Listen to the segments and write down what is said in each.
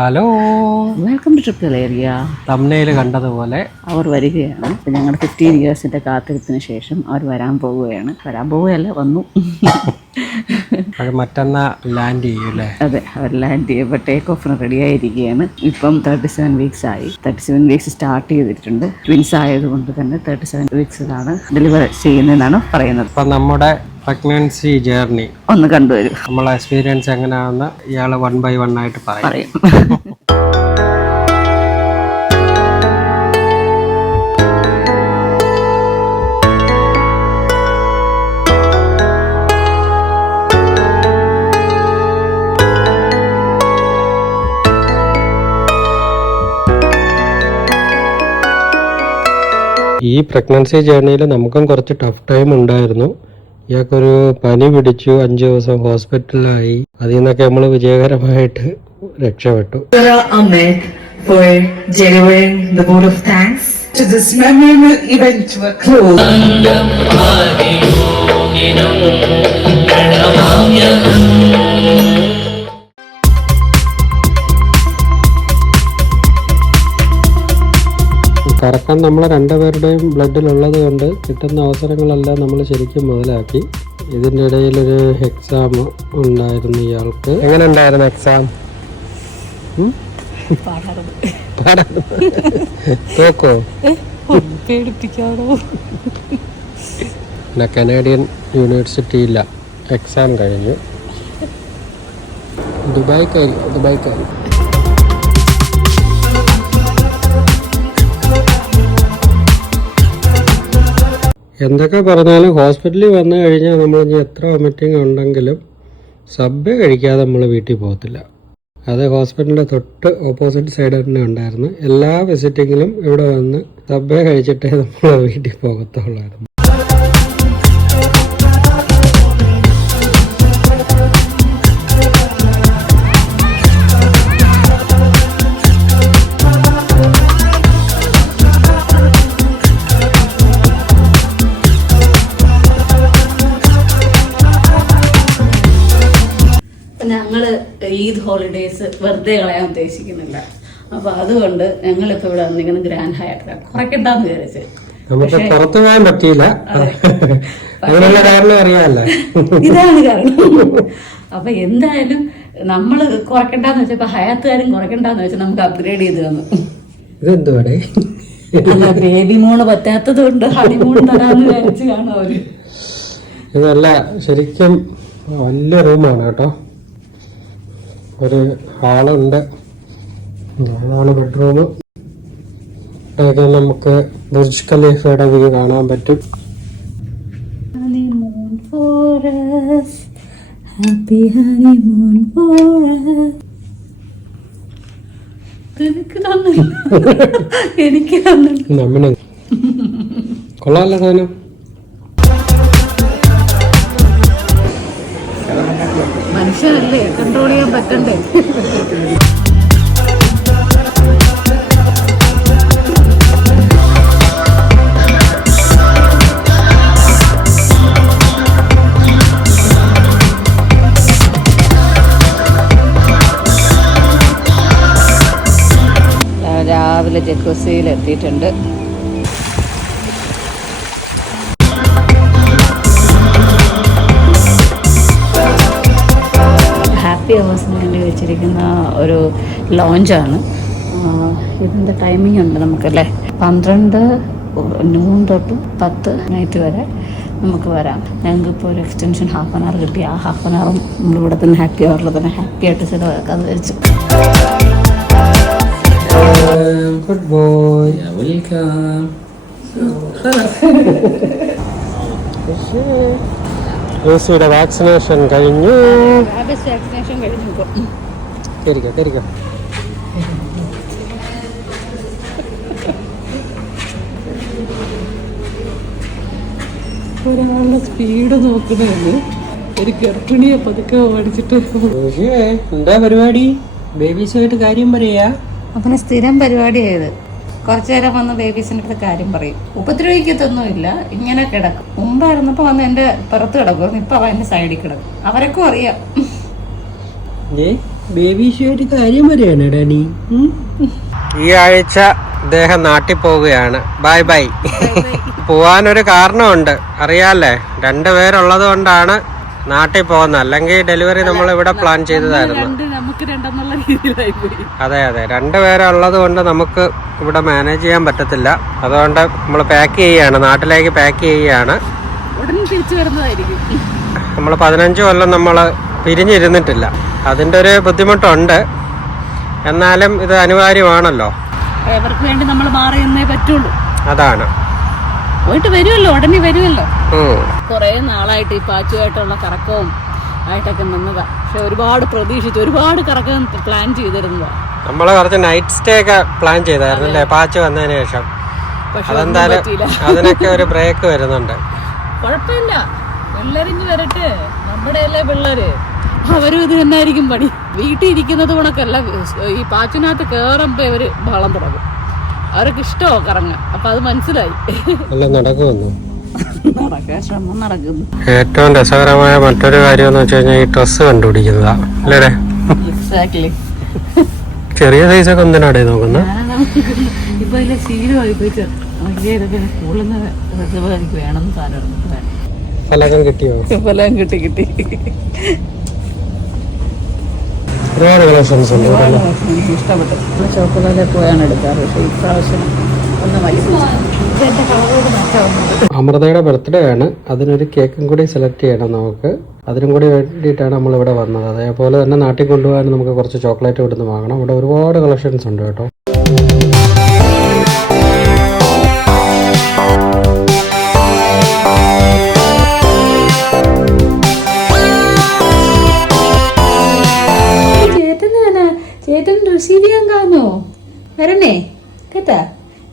Hello, welcome to triple area. Thumbnail കണ്ടതുപോലെ അവർ വരികയാണ്. ഞങ്ങളുടെ 15 ഇയേഴ്സിന്റെ കാത്തിരിപ്പിന് ശേഷം അവർ വരാൻ പോവുകയല്ല, വന്നു. മറ്റന്നാ ലാൻഡ് ചെയ്യും അല്ലേ? അതെ, അവർ ലാൻഡ് ചെയ്യുമ്പോൾ ടേക്ക് ഓഫിന് റെഡി ആയിരിക്കുകയാണ്. ഇപ്പം 37 വീക്സ് ആയി. 37 വീക്സ് സ്റ്റാർട്ട് ചെയ്തിട്ടുണ്ട്. ട്വിൻസ് ആയതുകൊണ്ട് തന്നെ 37 വീക്സിലാണ് ഡെലിവർ ചെയ്യുന്നതെന്നാണ് പറയുന്നത്. ഇപ്പം നമ്മുടെ പ്രഗ്നൻസി ജേർണി ഒന്ന് കണ്ടുവരും. നമ്മളെ എക്സ്പീരിയൻസ് എങ്ങനെയാണെന്ന് ഇയാള് 1 by 1 ആയിട്ട് പറയും. ഈ പ്രഗ്നൻസി ജേർണിയിൽ നമുക്കും കുറച്ച് ടഫ് ടൈം ഉണ്ടായിരുന്നു. ഇയാൾക്കൊരു പനി പിടിച്ചു, 5 ദിവസം ഹോസ്പിറ്റലിലായി. അതിൽ നിന്നൊക്കെ നമ്മൾ വിജയകരമായിട്ട് രക്ഷപ്പെട്ടു. For delivering the vote of thanks to this memorable event to a close. കറക്കാൻ നമ്മളെ രണ്ടുപേരുടെയും ബ്ലഡിലുള്ളത് കൊണ്ട് കിട്ടുന്ന അവസരങ്ങളെല്ലാം നമ്മൾ ശരിക്കും മുതലാക്കി. ഇതിൻ്റെ ഇടയിലൊരു എക്സാം ഉണ്ടായിരുന്നു ഇയാൾക്ക്. എങ്ങനെ ഉണ്ടായിരുന്നു എക്സാം? തോക്കോ? പിന്നെ കനേഡിയൻ യൂണിവേഴ്സിറ്റിയില്ല, എക്സാം കഴിഞ്ഞു. ദുബായ്ക്കായി. എന്തൊക്കെ പറഞ്ഞാലും ഹോസ്പിറ്റലിൽ വന്നു കഴിഞ്ഞാൽ നമ്മൾ ഇനി എത്ര വൊമിറ്റിംഗ് ഉണ്ടെങ്കിലും സബ്വേ കഴിക്കാതെ നമ്മൾ വീട്ടിൽ പോകത്തില്ല. അത് ഹോസ്പിറ്റലിൻ്റെ തൊട്ട് ഓപ്പോസിറ്റ് സൈഡ് തന്നെ ഉണ്ടായിരുന്നു. എല്ലാ വിസിറ്റിങ്ങിലും ഇവിടെ വന്ന് സബ്വേ കഴിച്ചിട്ടേ നമ്മൾ വീട്ടിൽ പോകത്തുള്ളായിരുന്നു. ഞങ്ങള് ഈദ് ഹോളിഡേയ്സ് വെറുതെ കളയാൻ ഉദ്ദേശിക്കുന്നില്ല. അപ്പൊ അതുകൊണ്ട് ഞങ്ങളിപ്പോ ഇവിടെ വന്നിരിക്കുന്ന ഗ്രാൻഡ് ഹയാത്ത് കുറയ്ക്കണ്ടെന്ന് വിചാരിച്ച്. നമുക്ക് പുറത്തു പോകാൻ പറ്റിയില്ല. ഇതാണ് കാരണം. അപ്പൊ എന്തായാലും നമ്മള് കുറയ്ക്കണ്ടെന്ന് വെച്ചപ്പോ ഹയാത്തുകാരും കുറയ്ക്കണ്ടെന്ന് വെച്ചാൽ നമുക്ക് അപ്ഗ്രേഡ് ചെയ്ത് തന്നു. ഇതെന്തുവാടേ? അല്ല, ബേബി മോള് പറ്റാത്തത് കൊണ്ട് ഹണിമൂൺ തരാന്ന് വിചാരിച്ച് കാണും അവര്. ഇതല്ല, ശരിക്കും വലിയ റൂമാണ് കേട്ടോ. ഒരു ഹാളുണ്ട്, അതാണ് ബെഡ്റൂം. അതൊക്കെ നമുക്ക് ബുർജ് ഖലീഫയുടെ വ്യൂ കാണാൻ പറ്റും. എനിക്ക് നമ്മന് കൊള്ളാമല്ലോ സാധനം. മനുഷ്യനല്ലേ, കൺട്രോൾ ചെയ്യാൻ പറ്റണ്ടേ? രാവിലെ ജക്കൂസിയിൽ എത്തിയിട്ടുണ്ട്. ഹാപ്പി അവേഴ്സിന് വേണ്ടി വെച്ചിരിക്കുന്ന ഒരു ലോഞ്ചാണ്. ഇതിൻ്റെ ടൈമിംഗ് ഉണ്ട് നമുക്കല്ലേ, 12 noon തൊട്ട് 10 നൈറ്റ് വരെ നമുക്ക് വരാം. ഞങ്ങൾക്കിപ്പോൾ ഒരു എക്സ്റ്റൻഷൻ 1/2 hour കിട്ടി. ആ 1/2 hour നമ്മളിവിടെ തന്നെ ഹാപ്പി അവറിൽ തന്നെ ഹാപ്പി ആയിട്ട് ചിലവാക്കാന്ന് വിചാരിച്ചു. Good boy. Welcome. ലൂസിയുടെ വാക്സിനേഷൻ കഴിഞ്ഞു. വാക്സിനേഷൻ കഴിഞ്ഞു. കേറിക്കോ. ഒരാളുടെ സ്പീഡ് നോക്കണമെന്ന് ഒരു ഗർഭിണിയെ പതുക്കെ ഓടിച്ചിട്ട്. എന്താ പരിപാടി? ബേബീസുമായിട്ട് കാര്യം പറയാ? അവന് സ്ഥിരം പരിപാടിയായത്. കുറച്ചു നേരം വന്ന് ബേബീസിൻ്റെ അടുത്ത് കാര്യം പറയും. ഉപദ്രവിക്കത്തൊന്നുമില്ല, ഇങ്ങനെ കിടക്കും. മുമ്പായിരുന്നപ്പോൾ വന്ന് എൻ്റെ പുറത്ത് കിടക്കും, ഇപ്പം അവൻ എൻ്റെ സൈഡിൽ കിടക്കും. അവരൊക്കെ അറിയാം. ബേബി ഷേട്ട് കാര്യം പറയാണ് ഡാനി. ഈ ആഴ്ച അദ്ദേഹം നാട്ടിൽ പോവുകയാണ്. Bye bye. പോവാനൊരു കാരണമുണ്ട്, അറിയാല്ലേ, 2 പേരുള്ളത് കൊണ്ടാണ് നാട്ടിൽ പോകുന്നത്. അല്ലെങ്കിൽ ഡെലിവറി നമ്മൾ ഇവിടെ പ്ലാൻ ചെയ്തതായിരുന്നു. അതെ 2 പേരുള്ളത് കൊണ്ട് നമുക്ക് ഇവിടെ മാനേജ് ചെയ്യാൻ പറ്റത്തില്ല. അതുകൊണ്ട് നമ്മൾ പാക്ക് ചെയ്യാണ്, നാട്ടിലേക്ക് പാക്ക് ചെയ്യാണ്. നമ്മൾ 15 കൊല്ലം നമ്മൾ പിരിഞ്ഞിരുന്നിട്ടില്ല. അതിൻ്റെ ഒരു ബുദ്ധിമുട്ടുണ്ട്. എന്നാലും ഇത് അനിവാര്യമാണല്ലോ. അവർക്ക് വേണ്ടി നമ്മൾ മാറി നിന്നേ പറ്റുള്ളൂ. അതാണ്. പോയിട്ട് വരുമല്ലോ, ഉടനെ വരുമല്ലോ. കുറെ നാളായിട്ട് ഈ പാച്ചുമായിട്ടുള്ള കറക്കവും ആയിട്ടൊക്കെ നിന്നതാ. പക്ഷെ ഒരുപാട് പ്രതീക്ഷിച്ചു, ഒരുപാട് കറക്കം പ്ലാൻ ചെയ്തിരുന്നതാ. നമ്മള് കുറച്ച് നൈറ്റ് സ്റ്റേ ഒക്കെ പ്ലാൻ ചെയ്തായിരുന്നു അല്ലേ പാച്ച് വന്നതിന് ശേഷം. അതെന്തായാലും അതിനൊക്കെ ഒരു ബ്രേക്ക് വരുന്നുണ്ട്. കുഴപ്പമില്ല, പിള്ളേരിഞ്ഞ് വരട്ടെ. നമ്മുടെ അല്ലേ പിള്ളേര്, അവരും ഇത് തന്നെയായിരിക്കും പണി. വീട്ടിൽ ഇരിക്കുന്നത് കണക്കല്ല, ഈ പാച്ചിനകത്ത് കേറുമ്പോ ഇവര് ബഹളം തുടങ്ങും. അവർക്ക് ഇഷ്ടമോ കറങ്ങാൻ. അപ്പൊ അത് മനസ്സിലായി. നടക്കുന്നു, നടക്കാൻ ശ്രമം നടക്കുന്നു. ഏറ്റവും രസകരമായ മറ്റൊരു കാര്യം എന്ന് വെച്ച് കഴിഞ്ഞാൽ ഈ ഡ്രസ്സ് കണ്ടുപിടിക്കുന്നതാ അല്ലേ? എക്സാക്ട്ലി. ചെറിയ സൈസൊക്കെ എന്തിനാടേ നോക്കുന്നത്? ഇപ്പൊ അതിലെ ശീലമായി പോയിട്ട് വലിയ ഇതൊക്കെ സ്കൂളിൽ നിന്ന് എനിക്ക് വേണമെന്ന് സാധനം ഫലകം കിട്ടിയോ? ഫലം കിട്ടി. ഒരുപാട് കളക്ഷൻസ് ഉണ്ട്. എനിക്ക് ഇഷ്ടപ്പെട്ടു. ചോക്കോലാലെ പോയാണ് എടുക്കാറ്. പക്ഷെ ഇപ്രാവശ്യം ഒന്ന് വലിയ അമൃതയുടെ ബർത്ത്ഡേ ആണ്. അതിനൊരു കേക്കും കൂടി സെലക്ട് ചെയ്യണം നമുക്ക്. അതിനും കൂടി വേണ്ടിയിട്ടാണ് നമ്മൾ ഇവിടെ വന്നത്. അതേപോലെ തന്നെ നാട്ടിൽ കൊണ്ടുപോകാൻ നമുക്ക് കുറച്ച് ചോക്ലേറ്റ് ഇവിടുന്ന് വാങ്ങണം. ഇവിടെ ഒരുപാട് കളക്ഷൻസ് ഉണ്ട് കേട്ടോ. ചേട്ടൻ റിസീവ് ചെയ്യാൻ കാണോ? വരണേ കേട്ടാ.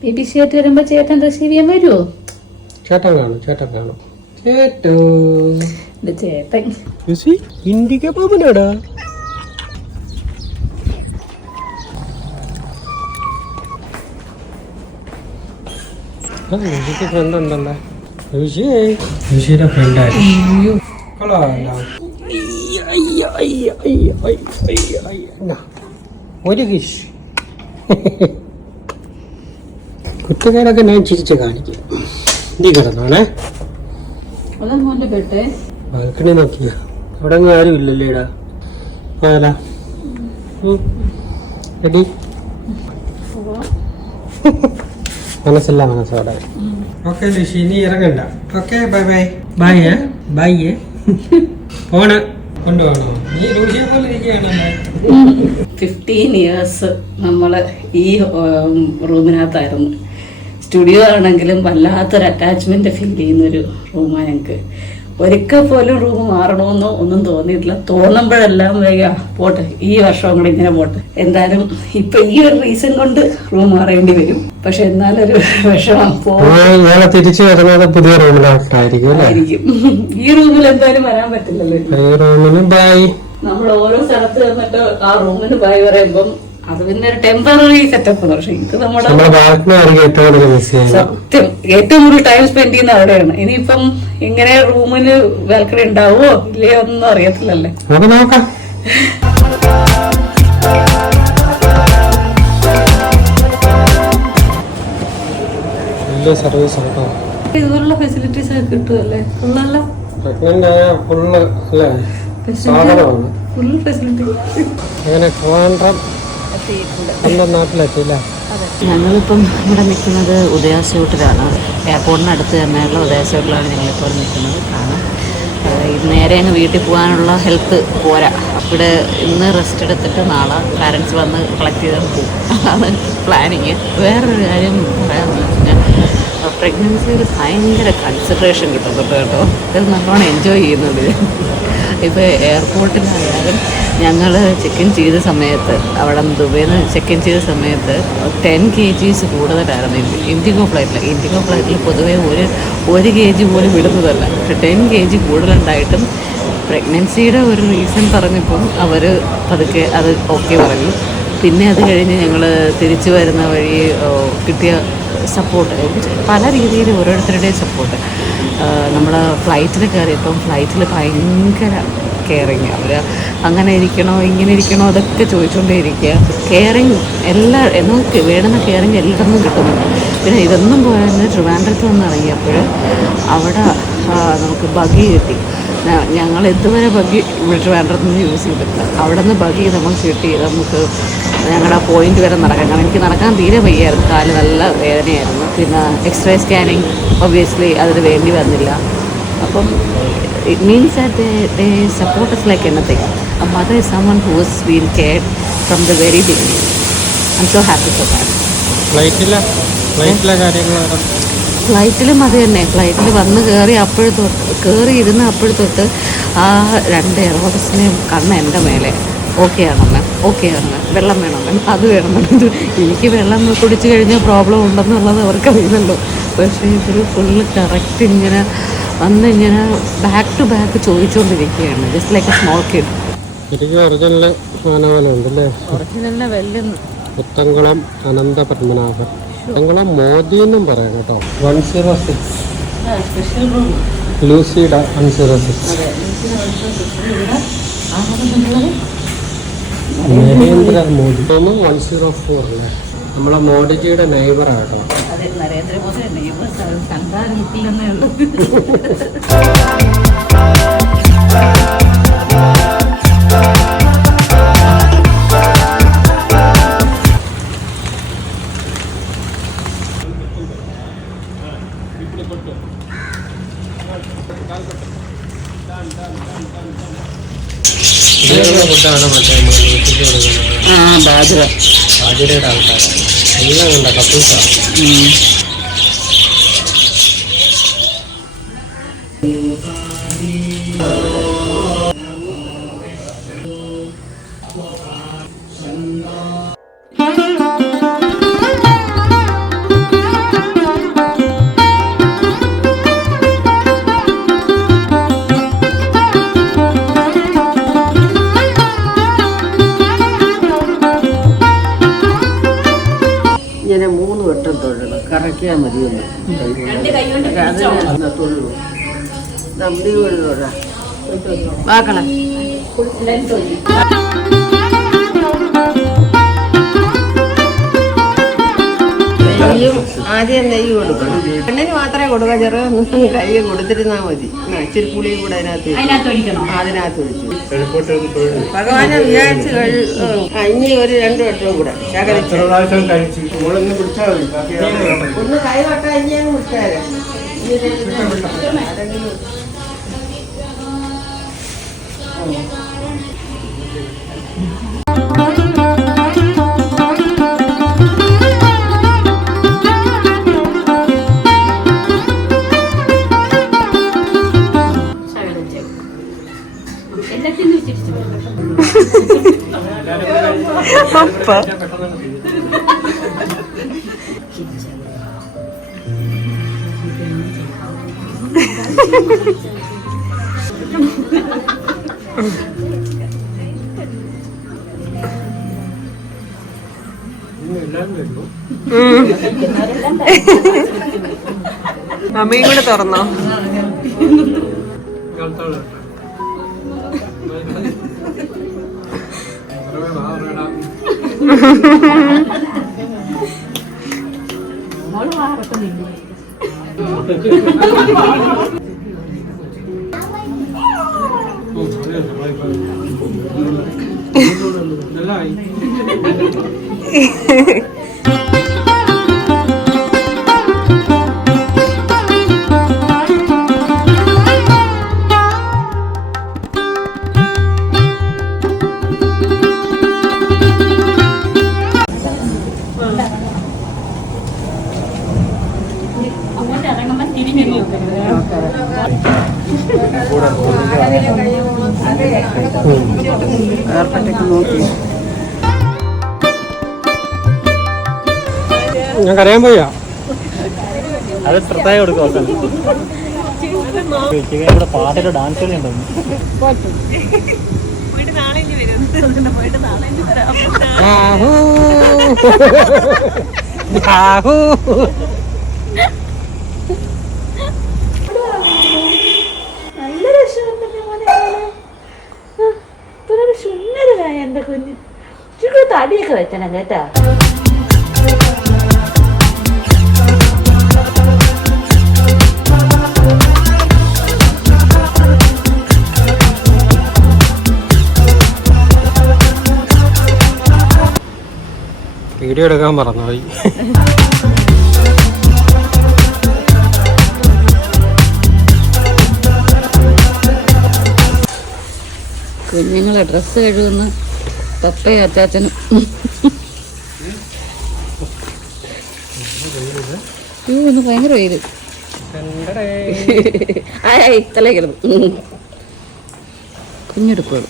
ബേബി ചേട്ടൻ വരുമ്പോ ചേട്ടൻ റിസീവ് ചെയ്യാൻ വരുമോ? ചേട്ടൻ കാണും. ചേട്ടൻ ഇന്ത്യക്ക് പോകാനാടാ. ഫ്രണ്ട് ഉണ്ടല്ലോ, ഋഷിയുടെ ഫ്രണ്ടായിരുന്നു. ഒരു കിഷ് കുട്ടികളൊക്കെ ഞാൻ ചിരിച്ച് കാണിക്കും. നീ കിടന്നോണേ. ബാൽക്കണി നോക്കിയ അവിടെ ആരും ഇല്ലല്ലേടാ. റെഡി? മനസ്സില്ല മനസ്സോടെ. ഓക്കെ ഋഷി, ഇനി ഇറങ്ങണ്ട. Okay bye bye. Bye phone കൊണ്ടുപോകണോ? നീ ഋഷിയെ പോലെ ഇരിക്കുകയാണല്ലേ. 15 years നമ്മള് ഈ റൂമിനകത്തായിരുന്നു. സ്റ്റുഡിയോ ആണെങ്കിലും വല്ലാത്തൊരു അറ്റാച്ച്മെന്റ് ഫീൽ ചെയ്യുന്നൊരു റൂമാണ് ഞങ്ങൾക്ക്. ഒരിക്കൽ പോലും റൂം മാറണമെന്നോ ഒന്നും തോന്നിയിട്ടില്ല. തോന്നുമ്പോഴെല്ലാം വേഗം പോട്ടെ, ഈ വർഷം കൂടെ ഇങ്ങനെ പോട്ടെ. എന്തായാലും ഇപ്പൊ ഈ ഒരു റീസൺ കൊണ്ട് റൂം മാറേണ്ടി വരും. പക്ഷെ എന്നാലൊരു വിഷമം തിരിച്ചു വരുന്നത് പുതിയ റൂമിലായിരിക്കും. ഈ റൂമിൽ എന്തായാലും വരാൻ പറ്റില്ലല്ലോ. നമ്മൾ ഓരോ സ്ഥലത്ത് വന്നിട്ട് ആ റൂമിന് ബായ് പറയുമ്പം അത് പിന്നെ ഒരു ടെമ്പററി സെറ്റപ്പ്. പക്ഷെ ഇത് നമ്മുടെ സത്യം ഏറ്റവും കൂടുതൽ ടൈം സ്പെൻഡ് ചെയ്യുന്ന അവിടെയാണ്. ഇനിയിപ്പം ഇങ്ങനെ റൂമിന് ബാൽക്കണി ഉണ്ടാവോ ഇല്ലയോ ഒന്നും അറിയത്തില്ലല്ലേ. ഇതുപോലുള്ള ഫെസിലിറ്റീസ് ഒക്കെ കിട്ടുമല്ലേ? Full facility. ഞങ്ങളിപ്പം ഇവിടെ നിൽക്കുന്നത് ഉദയാസ്യൂട്ടിലാണ്. എയർപോർട്ടിനടുത്ത് തന്നെയുള്ള ഉദയാസ്യൂട്ടിലാണ് ഞങ്ങളിപ്പോൾ നിൽക്കുന്നത്. കാരണം നേരെ അങ്ങ് വീട്ടിൽ പോകാനുള്ള ഹെൽത്ത് പോരാ. ഇവിടെ ഇന്ന് റെസ്റ്റ് എടുത്തിട്ട് നാളെ പാരൻസ് വന്ന് കളക്ട് ചെയ്താൽ പോകും. അതാണ് പ്ലാനിങ്. വേറൊരു കാര്യം പറയാമെന്ന് വെച്ച് കഴിഞ്ഞാൽ പ്രഗ്നൻസിയിൽ ഭയങ്കര കൺസിഡറേഷൻ കിട്ടുന്നുണ്ട് കേട്ടോ. ഇത് നല്ലോണം എൻജോയ് ചെയ്യുന്നുണ്ട്. ഇപ്പോൾ എയർപോർട്ടിലായാലും ഞങ്ങൾ ചെക്ക് ഇൻ ചെയ്ത സമയത്ത്, അവിടെ ദുബൈയിൽ നിന്ന് ചെക്ക് ഇൻ ചെയ്ത സമയത്ത് 10 kgs കൂടുതലായിരുന്നു ഇൻഡിഗോ ഫ്ലൈറ്റിൽ പൊതുവേ ഒരു kg പോലും വിടുന്നതല്ല. പക്ഷെ 10 kg കൂടുതലുണ്ടായിട്ടും പ്രഗ്നൻസിയുടെ ഒരു റീസൺ പറഞ്ഞപ്പം അവർ പതുക്കെ അത് ഓക്കെ പറഞ്ഞു. പിന്നെ അത് കഴിഞ്ഞ് ഞങ്ങൾ തിരിച്ചു വരുന്ന വഴി കിട്ടിയ സപ്പോർട്ട് പല രീതിയിൽ ഓരോരുത്തരുടെയും സപ്പോർട്ട്. നമ്മൾ ഫ്ലൈറ്റിൽ കയറിയപ്പം ഫ്ലൈറ്റിൽ ഭയങ്കര കെയറിങ്. അവർ അങ്ങനെ ഇരിക്കണോ ഇങ്ങനെ ഇരിക്കണോ അതൊക്കെ ചോദിച്ചുകൊണ്ടേ ഇരിക്കുക. കെയറിങ് നമുക്ക് വേണ്ടുന്ന കെയറിങ് എല്ലായിടത്തും കിട്ടുന്നുണ്ട്. പിന്നെ ഇതൊന്നും പോയാൽ ട്രിവാൻഡ്രത്ത് വന്ന് ഇറങ്ങിയപ്പോൾ അവിടെ നമുക്ക് ബഗ്ഗി കിട്ടി. ഞങ്ങൾ ഇതുവരെ ബഗ്ഗി ട്രിവാൻഡ്രത്ത് നിന്ന് യൂസ് ചെയ്തിട്ടില്ല. അവിടെ നിന്ന് ബഗ്ഗി നമുക്ക് കിട്ടി. നമുക്ക് ഞങ്ങളുടെ ആ പോയിന്റ് വരെ നടക്കാം. കാരണം എനിക്ക് നടക്കാൻ തീരെ വയ്യായിരുന്നു, കാല് നല്ല വേദനയായിരുന്നു. പിന്നെ എക്സ്റേ സ്കാനിങ് ഒബ്വിയസ്ലി അതിന് വേണ്ടി വന്നില്ല. അപ്പം it means that they support us like anything. A mother is someone who has been cared from the very beginning. I'm so happy for that. ഫ്ലൈറ്റിലെ കാര്യങ്ങൾ ഫ്ലൈറ്റിലും അത് തന്നെ. ഫ്ലൈറ്റിൽ വന്ന് കയറി ഇരുന്ന് അപ്പോഴത്തൊട്ട് ആ 2 എയർ ഹോസ്റ്റസിനെയും കണ്ണ് എൻ്റെ മേലെ. ഓക്കെ ആണെന്ന്, വെള്ളം വേണമെന്ന്, അത് വേണമെന്ന്. എനിക്ക് വെള്ളം കുടിച്ചു കഴിഞ്ഞാൽ പ്രോബ്ലം ഉണ്ടെന്നുള്ളത് അവർക്കറിയില്ലല്ലോ. പക്ഷേ ഇവർ ഫുള്ള് കറക്റ്റ് ഇങ്ങനെ വന്നിങ്ങനെ ബാക്ക് ടു ബാക്ക് ചോദിച്ചുകൊണ്ടിരിക്കുകയാണ്. Just like a small kid. ഒറിജിനലിനെ വെല്ലുന്നു. പുത്തൻകുളം അനന്ത പത്മനാഭൻ, പുത്തൻകുളം മോദി എന്നും പറയാം കേട്ടോ. 106 ലൂസിഡ 106 നരേന്ദ്ര മോദി 104 അല്ലേ. നമ്മളെ മോദിജിയുടെ നെയ്ബറാണ് കേട്ടോ. നരേന്ദ്രമോദി കണ്ടാറിയിട്ടില്ലെന്നേ ഉള്ളൂ. ഫുഡാണ് മറ്റേ ബാജരയുടെ ആൾക്കാരാണ് എല്ലാം കണ്ട കപ്പിൾസാണ്. ഇങ്ങനെ 3 വട്ടം തൊഴണം, കറക്കിയാൽ മതിയൊന്ന്. അതിന് തൊഴു നമ്പി തൊഴ വാക്കള നെയ്യും ആദ്യം നെയ്യ് കൊടുക്കണം. പെണ്ണിന് മാത്രമേ കൊടുക്കാൻ, ചെറുതൊന്നും കൈ കൊടുത്തിരുന്നാൽ മതി. ഇച്ചിരി പുളിയും കൂടെ അതിനകത്ത് ഒഴിച്ചു ഭഗവാനെ വിചാരിച്ച് ഇനി ഒരു 2 വട്ടവും കൂടെ ഒന്ന് കൈ വട്ട ഇനി അങ്ങ് വിട്ടാരെ. അമ്മയും കൂടെ തുറന്നോ? ഞാൻ കരയാൻ പോയാ അത് ശ്രദ്ധ കൊടുക്കും. പാട്ടിന്റെ ഡാൻസ് കളി ഉണ്ടോ? എന്റെ കുഞ്ഞ് ചുട്ടു തടിയൊക്കെ വെച്ചണം കേട്ടാ. വീഡിയോ എടുക്കാൻ മറന്നുപോയി. കുഞ്ഞുങ്ങളെ ഡ്രസ്സ് കഴുകുന്ന പപ്പയും അച്ചാച്ചനും. ഒന്ന് ഭയങ്കര വെയില്. ആയി തലേക്കരുത്. കുഞ്ഞെടുക്കുള്ളൂ.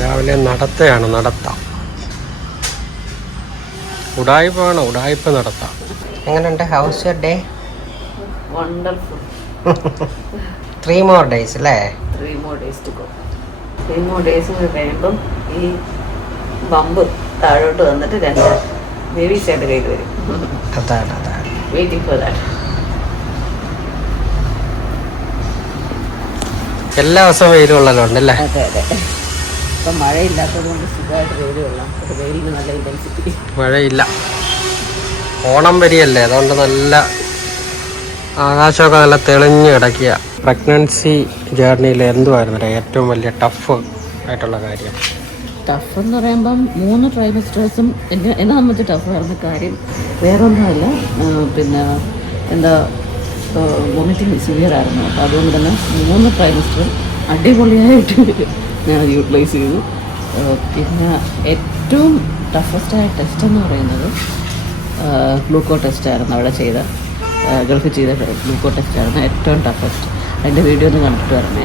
രാവിലെ നടത്തയാണ്. ഉടായ്പാണ്. ഉടായ്പ നടത്താം. എങ്ങനെയുണ്ട് house your day? Wonderful. 3 more days അല്ലേ? 3 more days to go. 3 more days കഴിയുമ്പം ഈ ബമ്പ് താഴോട്ട് വന്നിട്ട് 2 ബേബീസായിട്ട് കയ്യിൽ വരും. അതാണ് വെയിറ്റിംഗ് ഫോർ ദാറ്റ്. എല്ലാ ദിവസവും വെയിലുള്ളല്ലോ ഉണ്ടല്ലേ? അതെ. ഇപ്പം മഴയില്ലാത്തത് കൊണ്ട് സുഖമായിട്ട് വെയിൽ കൊള്ളാം. വെയിലിന് നല്ല ഇൻറ്റൻസിറ്റി. മഴയില്ല. ഓണം വരികയല്ലേ, അതുകൊണ്ട് നല്ല ആകാശമൊക്കെ നല്ല തെളിഞ്ഞ് കിടക്കുക. പ്രഗ്നൻസി ജേർണിയിൽ എന്തുവായിരുന്നു ഏറ്റവും വലിയ ടഫ് ആയിട്ടുള്ള കാര്യം? ടഫ് എന്ന് പറയുമ്പം 3 ട്രൈമസ്റ്റേഴ്സും എന്നെ സംബന്ധിച്ച് ടഫായിരുന്ന കാര്യം വേറൊന്നുമല്ല. പിന്നെ എന്താ വോമിറ്റിംഗ് സിവിയർ ആയിരുന്നു. അപ്പോൾ അതുകൊണ്ട് തന്നെ 3 ട്രൈമസ്റ്ററും അടിപൊളിയായിട്ട് ഞാൻ യൂട്ടിലൈസ് ചെയ്തു. പിന്നെ ഏറ്റവും ടഫസ്റ്റായ ടെസ്റ്റ് എന്ന് പറയുന്നത് ഗ്ലൂക്കോ ടെസ്റ്റായിരുന്നു. അവിടെ ചെയ്ത ഗൾഫിൽ ചെയ്ത ഗ്ലൂക്കോ ടെസ്റ്റായിരുന്നു ഏറ്റവും ടഫസ്റ്റ്. അതിൻ്റെ വീഡിയോ ഒന്ന് കണ്ടിട്ട് വരണേ.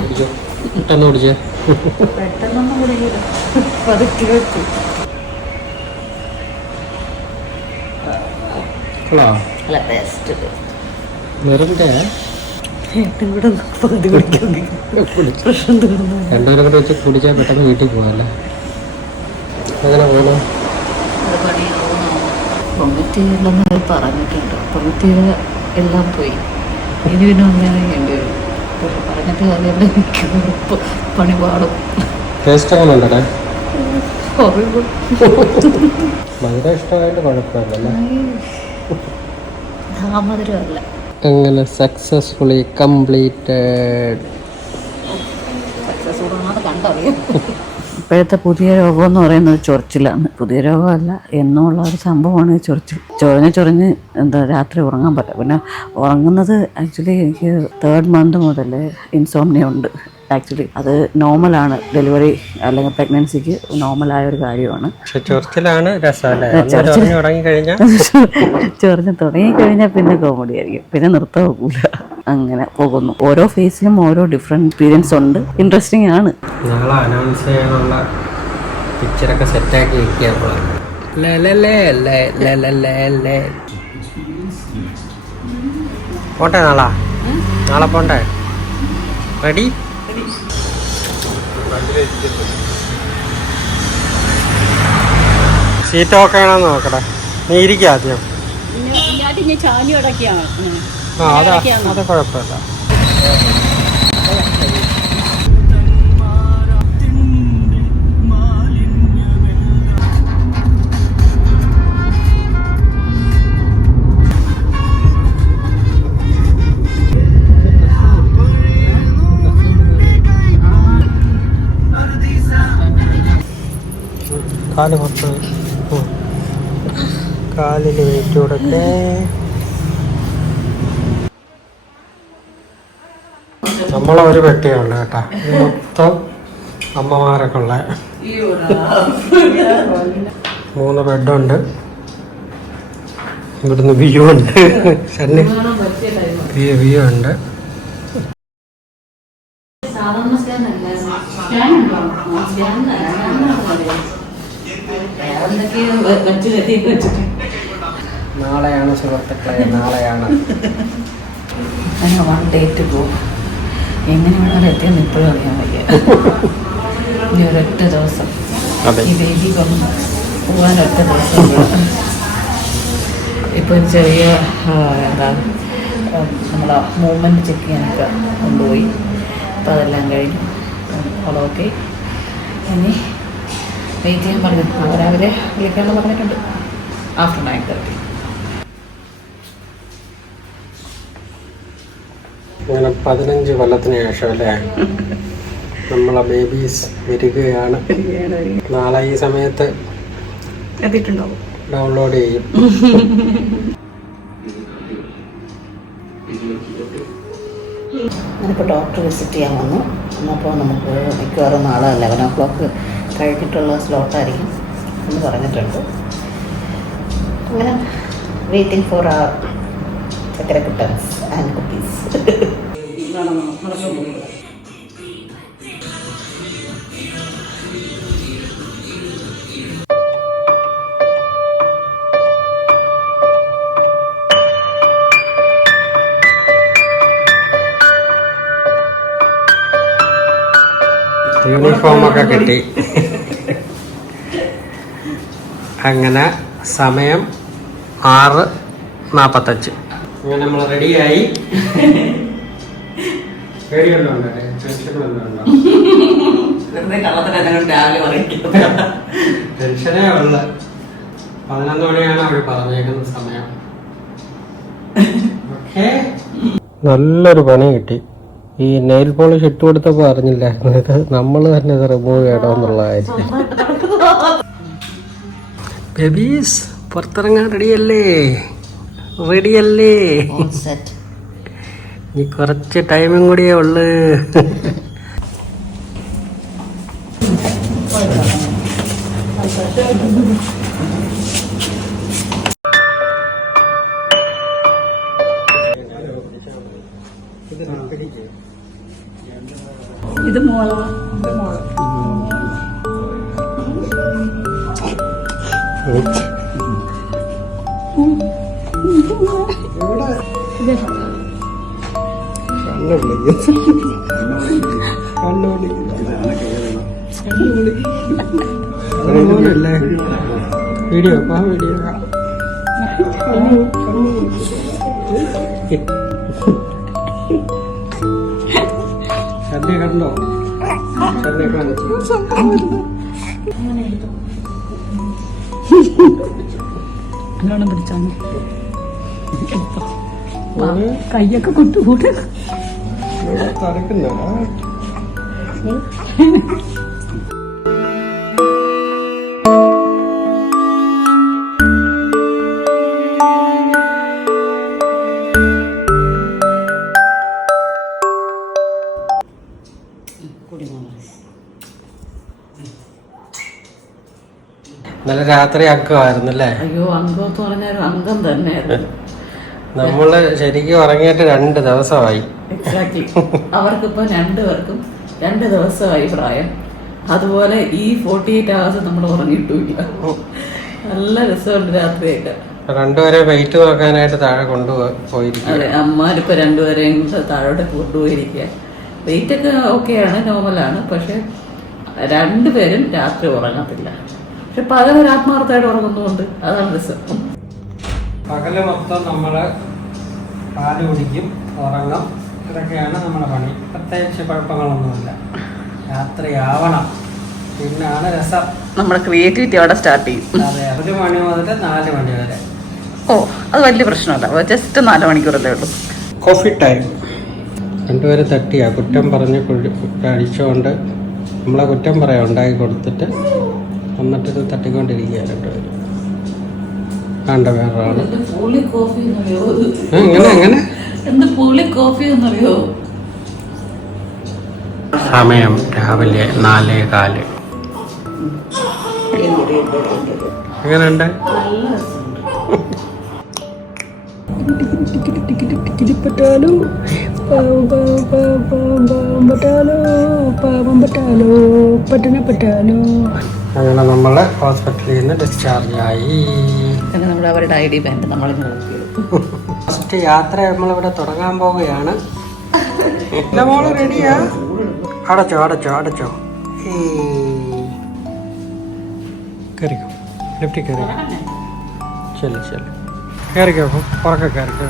പെട്ടെന്നൊന്നും കുടിക്കില്ല, പതുക്കി വെച്ചു. അല്ല ബെസ്റ്റ് ഏറ്റവും കൂടെ പകുതി കുടിക്കാൻ പ്രശ്നം തീർന്നു. രണ്ടുപേരും കൂടെ വെച്ച് കുടിച്ചാൽ പെട്ടെന്ന് വീട്ടിൽ പോകാല്ലേ? അങ്ങനെ പോകണം. വൊമിറ്റ് ചെയ്യില്ലെന്ന് പറഞ്ഞിട്ടുണ്ട്. വൊമിറ്റ് ചെയ്ത എല്ലാം പോയി. ഇനി പിന്നെ ഒന്നേറെ ചെയ്യേണ്ടി വരും. പറഞ്ഞിട്ട് കാര്യമല്ല, എനിക്ക് പണി പാടും. ടേസ്റ്റ് എങ്ങനെ ഉണ്ടേ? ഹൊറിബിൾ. ഭയങ്കര ഇഷ്ടമായിട്ട് കുഴപ്പമില്ലല്ലേ? ധാമധുരമല്ല. അങ്ങനെ സക്സസ്ഫുള്ളി കംപ്ലീറ്റഡ്. ഇപ്പോഴത്തെ പുതിയ രോഗം എന്ന് പറയുന്നത് ചൊറിച്ചിലാണ്. പുതിയ രോഗമല്ല, എന്നുള്ള ഒരു സംഭവമാണ് ചൊറിച്ചിൽ. ചൊറിഞ്ഞ് എന്താ രാത്രി ഉറങ്ങാൻ പറ്റില്ല. പിന്നെ ഉറങ്ങുന്നത് ആക്ച്വലി എനിക്ക് 3rd month മുതൽ ഇൻസോംനിയ ഉണ്ട്. ആക്ച്വലി അത് നോർമലാണ്. ഡെലിവറി അല്ലെങ്കിൽ പ്രഗ്നൻസിക്ക് നോർമലായ ഒരു കാര്യമാണ്. ചൊറിച്ചിലാണ് രസമല്ലേ? ചൊറിഞ്ഞ് തുടങ്ങിക്കഴിഞ്ഞാൽ പിന്നെ കോമഡി ആയിരിക്കും. പിന്നെ നിർത്താൻ പോകില്ല. അങ്ങനെ പോകുന്നു. ഓരോ ഫേസിലും ഓരോ ഡിഫറെൻറ്റ് എക്സ്പീരിയൻസ് ഉണ്ട്. ഇൻട്രസ്റ്റിംഗ് ആണ്. നാളെ അനൗൺസ് ചെയ്യാനുള്ള പിക്ചറൊക്കെ സെറ്റാക്കി വെക്കുക. പോട്ടെ, നാളെ പോണ്ടേ? റെഡി? സീറ്റ് ഓക്കെ ആണോന്ന് നോക്കട്ടെ. നീ ഇരിക്കുക ആദ്യം. അത് കുഴപ്പമില്ല. കാല് മൊത്തം കാലിൽ വെയിറ്റ് കൊടുക്കേ. നമ്മളൊരു പെട്ടിയുണ്ട് കേട്ടാ. മൊത്തം അമ്മമാരൊക്കെ ഉള്ള 3 ബെഡുണ്ട്. ഇവിടുന്ന് വ്യൂ ഉണ്ട്. വ്യൂ ഉണ്ട്. നാളെയാണ് സുഹൃത്തുക്കളെ, നാളെയാണ്. അങ്ങനെ 1 day to go. എങ്ങനെ വേണമെങ്കിലും എത്തിയെന്ന് ഇപ്പോഴും അറിയാൻ വയ്യ. ഇനി ഒരൊറ്റ ദിവസം ഈ ബേബി വന്ന് പോകാൻ ഒറ്റ ദിവസം ഇപ്പോൾ ഒരു ചെറിയ നമ്മളെ മൂവ്മെൻറ്റ് ചെക്ക് ചെയ്യാനൊക്കെ കൊണ്ടുപോയി. അപ്പോൾ അതെല്ലാം കഴിഞ്ഞു. Follow okay. ഇനി വെയിറ്റ് ചെയ്യാൻ പറഞ്ഞു. അവരവരെ വിളിക്കാമെന്ന് പറഞ്ഞിട്ടുണ്ട്. ആഫ്റ്റർ 9:30. അങ്ങനെ 15 കൊല്ലത്തിന് ശേഷം അല്ലേ നമ്മളെ ബേബീസ് വരികയാണ്. നാളെ ഈ സമയത്ത് എത്തിയിട്ടുണ്ടാവും. ഡൗൺലോഡ് ചെയ്യും. ഞാനിപ്പോൾ ഡോക്ടർ വിസിറ്റ് ചെയ്യാൻ വന്നു. അപ്പോൾ നമുക്ക് മിക്കവാറും നാളെ 11 o'clock കഴിഞ്ഞിട്ടുള്ള സ്ലോട്ടായിരിക്കും എന്ന് പറഞ്ഞിട്ടുണ്ട്. അങ്ങനെ വെയിറ്റിംഗ് ഫോർ ആ ചക്കര കുട്ടൻസ് ആൻഡ് കുക്കീസ്. യൂണിഫോമൊക്കെ കിട്ടി. അങ്ങനെ സമയം 6:45. അങ്ങനെ നമ്മൾ റെഡിയായി. ടെൻഷനേ ഉള്ള 11 മണിയാണ് അവർ പറഞ്ഞേക്കുന്ന സമയം. നല്ലൊരു പണി കിട്ടി. ഈ നെയിൽ പോളിഷ് ഇട്ട് കൊടുത്തപ്പോൾ അറിഞ്ഞില്ല നമ്മൾ തന്നെ ഇത് റിമൂവ് ചെയ്യണമെന്നുള്ള കാര്യം. ബേബീസ് പുറത്തിറങ്ങാൻ റെഡിയല്ലേ? റെഡിയല്ലേ? ഇനി കുറച്ച് ടൈമും കൂടിയേ ഉള്ളു. ഇത് മോളാ. വീഡിയോ വീഡിയോ കണ്ടോ നല്ലോണം പിടിച്ചാണ്. കയ്യൊക്കെ കൊട്ടുകൂടെ തറക്കുന്ന ഇന്നലെ രാത്രി അംഗമായിരുന്നല്ലേ? അയ്യോ, അംഗം എന്ന് പറഞ്ഞാൽ അംഗം തന്നെയായിരുന്നു. നമ്മള് ശരിക്കും ഉറങ്ങിയിട്ട് 2 ദിവസമായി. എക്സാക്ട്ലി. അവർക്കിപ്പോ 2 പേർക്കും 2 ദിവസമായി പ്രായം. അതുപോലെ ഈ 48 hours നമ്മൾ ഉറങ്ങിയിട്ടില്ല. നല്ല രസമുണ്ട് രാത്രിയൊക്കെ. 2 പേരെ വെയിറ്റ് നോക്കാനായിട്ട് താഴെ കൊണ്ടുപോയിരിക്കും. അതെ, അമ്മാരിപ്പോ 2 പേരെയും താഴോട്ട് കൊണ്ടുപോയിരിക്കുക. വെയിറ്റ് ഒക്കെ ഓക്കെയാണ്, നോർമലാണ്. പക്ഷെ 2 പേരും രാത്രി ഉറങ്ങത്തില്ല. പക്ഷെ പകല് ആത്മാർത്ഥമായിട്ട് ഉറങ്ങുന്നുണ്ട്. അതാണ് രസം. പകല് മൊത്തം നമ്മള് പാല് കുടിക്കും, ഉറങ്ങും. ഇതൊക്കെയാണ് നമ്മുടെ പണി. പ്രത്യേകിച്ച് കുഴപ്പങ്ങളൊന്നുമില്ല. രാത്രി ആവണം, പിന്നാണ് രസം. നമ്മുടെ ക്രിയേറ്റിവിറ്റി അവിടെ സ്റ്റാർട്ട് ചെയ്യും. അതെ, 1 മണി മുതൽ 4 മണി വരെ. ഓ, അത് വലിയ പ്രശ്നമല്ല. ജസ്റ്റ് 4 മണിക്കൂറല്ലേ ഉള്ളൂ. Coffee time. 2 പേര് തട്ടിയാ കുറ്റം പറഞ്ഞ് കഴിച്ചുകൊണ്ട് നമ്മളെ കുറ്റം പറയാം ഉണ്ടാക്കി കൊടുത്തിട്ട് എന്നിട്ട് തട്ടിക്കൊണ്ടിരിക്കുക 2 പേര്. വേണ്ട വേറൊരാള് എങ്ങനെ എന്ത് പുളി കോഫി എന്നറിയോ? സമയം രാവിലെ 4:15. എങ്ങനെയുണ്ട്? അങ്ങനെ നമ്മള് ഹോസ്പിറ്റലിൽ നിന്ന് ഡിസ്ചാർജ് ആയി. നമ്മൾ അവരുടെ ID ബാൻഡ് നമ്മൾ ഫസ്റ്റ് യാത്ര നമ്മളിവിടെ തുടങ്ങാൻ പോവുകയാണ്. മോള് റെഡിയാ? അടച്ചോ. കയറിക്കോ. ലിഫ്റ്റിൽ കയറി ശരി ശരി കയറിക്കോ പുറക്കെ കയറിക്കോ.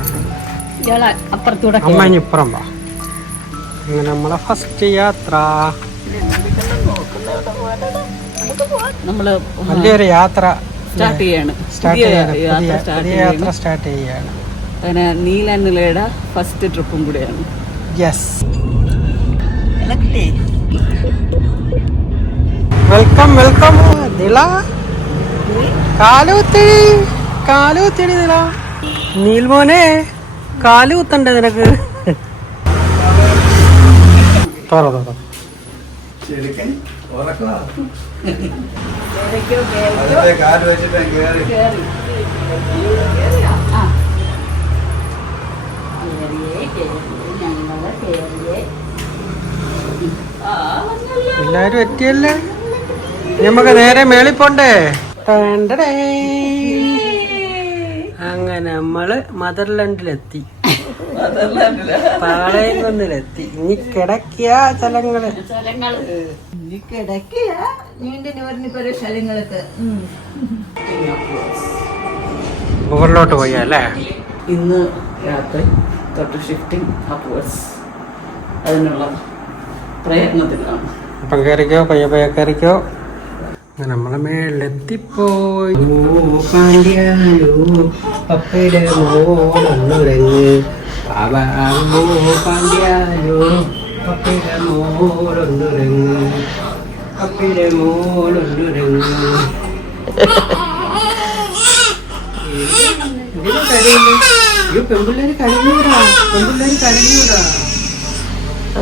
ഇയാളെ അപ്പുറത്തൂടെ അമ്മ ഇനി ഇപ്പുറം വാ. അങ്ങനെ നമ്മളെ ഫസ്റ്റ് യാത്ര, നമ്മള് വലിയൊരു യാത്ര സ്റ്റാർട്ട് ചെയ്യാണ്. യാത്ര സ്റ്റാർട്ട് ചെയ്യാണ്. അങ്ങനെ നീലനിലയുടെ ഫസ്റ്റ് ട്രിപ്പും കൂടിയാണ്. യെസ്, വെൽക്കം വെൽക്കം നില. കാലുകുത്തിടി നില. നീൽമോനെ കാലുകുത്തണ്ടേ നിനക്ക്? തുറ എല്ലാരും എത്തിയല്ലേ? നമുക്ക് നേരെ മേളിൽ പോണ്ടേ? അങ്ങനെ നമ്മള് മദർലാൻഡിലെത്തി, പാളയംകുന്നിലെത്തി. ഇനി കിടക്കിയ സ്ഥലങ്ങള് മുകളിലോട്ട് പോയല്ലേ? ഇന്ന് രാത്രി തൊട്ട് ഷിഫ്റ്റിംഗ് അപ്വേർഡ്സ് അതിനുള്ള പ്രയത്നത്തിലാണ്. അപ്പം കയറിക്കോ, പയ്യെ കയറിക്കോ. നമ്മളെ മേളിലെത്തിപ്പോയി. പാണ്ഡ്യാലോ പപ്പയുടെ മോളൊന്നുരങ്ങ്, പാണ്ഡ്യാലോ പപ്പയുടെ മോളൊന്നുരങ്ങ്, പപ്പയുടെ മോളൊന്നുരങ്ങ്. പെൺപിള്ളേര് കരഞ്ഞൂടാ.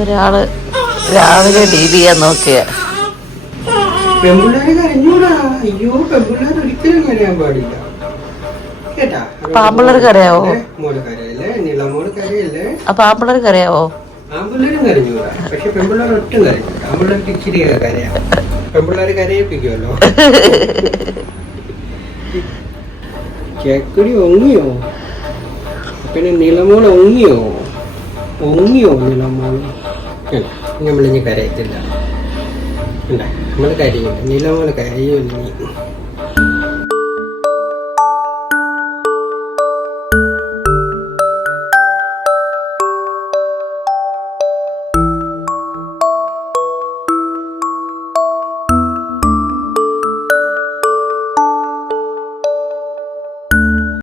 ഒരാള് രാവിലെ ഡീൽ ചെയ്യാൻ നോക്കിയ പെൺപിള്ളേര് കരഞ്ഞൂടാ. അയ്യോ, പെൺപിള്ളേർ ഒരിക്കലും കരയാൻ പാടില്ല കേട്ടാ. പാമ്പിള്ളേർക്ക് അറിയാവോ? മോള് കരയല്ലേ, നീളമോള് കരയല്ലേ. അപ്പൊ ആമ്പിള്ളേർക്ക് അറിയാവോ? ആമ്പിള്ളേരും കരഞ്ഞൂടാ, പക്ഷെ പെൺപിള്ളേർ ഒട്ടും കരഞ്ഞൂടാ. ആമ്പിള്ളേർക്ക് ഇച്ചിരി കരയാം. പെൺപിള്ളേര് കരയിപ്പിക്കുമല്ലോ. ചേക്കുടി ഒങ്ങിയോ? പിന്നെ നീളമോള് ഒങ്ങിയോ നീളമോള്? നമ്മളിനി കരയത്തില്ല, നമ്മൾ കരയില്ല. നീളമോള് കരയുമില്ല.